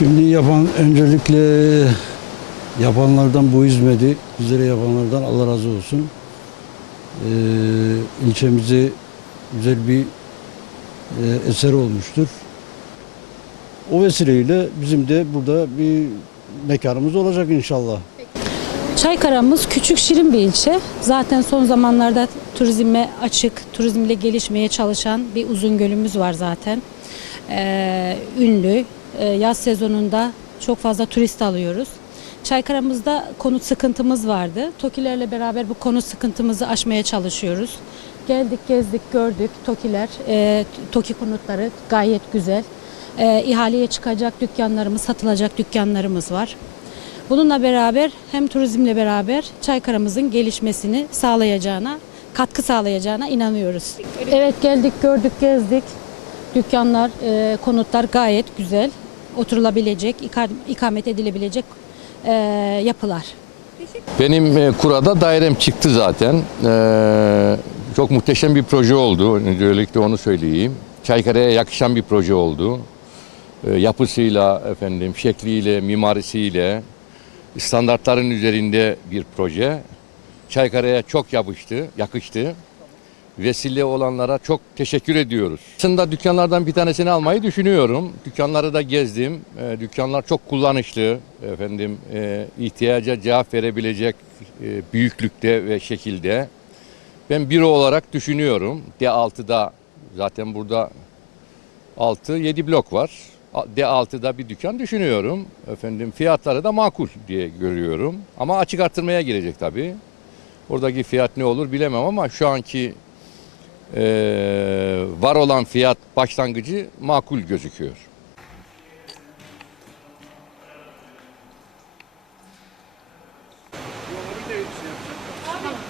Şimdi yapan öncelikle yapanlardan bu hizmeti bizlere yapanlardan Allah razı olsun. Ee, ilçemize güzel bir e, eser olmuştur. O vesileyle bizim de burada bir mekanımız olacak inşallah. Çaykara'mız küçük şirin bir ilçe. Zaten son zamanlarda turizme açık, turizmle gelişmeye çalışan bir uzun gölümüz var zaten. Ee, ünlü. Ee, yaz sezonunda çok fazla turist alıyoruz. Çaykara'mızda konut sıkıntımız vardı. TOKİ'lerle beraber bu konut sıkıntımızı aşmaya çalışıyoruz. Geldik, gezdik, gördük TOKİ'ler, e, TOKİ konutları gayet güzel. E, ihaleye çıkacak dükkanlarımız, satılacak dükkanlarımız var. Bununla beraber hem turizmle beraber Çaykara'mızın gelişmesini sağlayacağına, katkı sağlayacağına inanıyoruz. Evet geldik, gördük, gezdik. Dükkanlar, e, konutlar gayet güzel. Oturulabilecek, ika- ikamet edilebilecek e, yapılar. Benim e, kurada dairem çıktı zaten. Ee, çok muhteşem bir proje oldu. Öncelikle onu söyleyeyim. Çaykara'ya yakışan bir proje oldu. Ee, yapısıyla, efendim, şekliyle, mimarisiyle, standartların üzerinde bir proje. Çaykara'ya çok yapıştı, yakıştı. Vesile olanlara çok teşekkür ediyoruz. Aslında dükkanlardan bir tanesini almayı düşünüyorum. Dükkanları da gezdim. Ee, dükkanlar çok kullanışlı. Efendim e, ihtiyaca cevap verebilecek e, büyüklükte ve şekilde. Ben büro olarak düşünüyorum. D6'da zaten burada 6-7 blok var. D6'da bir dükkan düşünüyorum. Efendim fiyatları da makul diye görüyorum. Ama açık artırmaya girecek tabii. Oradaki fiyat ne olur bilemem ama şu anki e, var olan fiyat başlangıcı makul gözüküyor. Abi de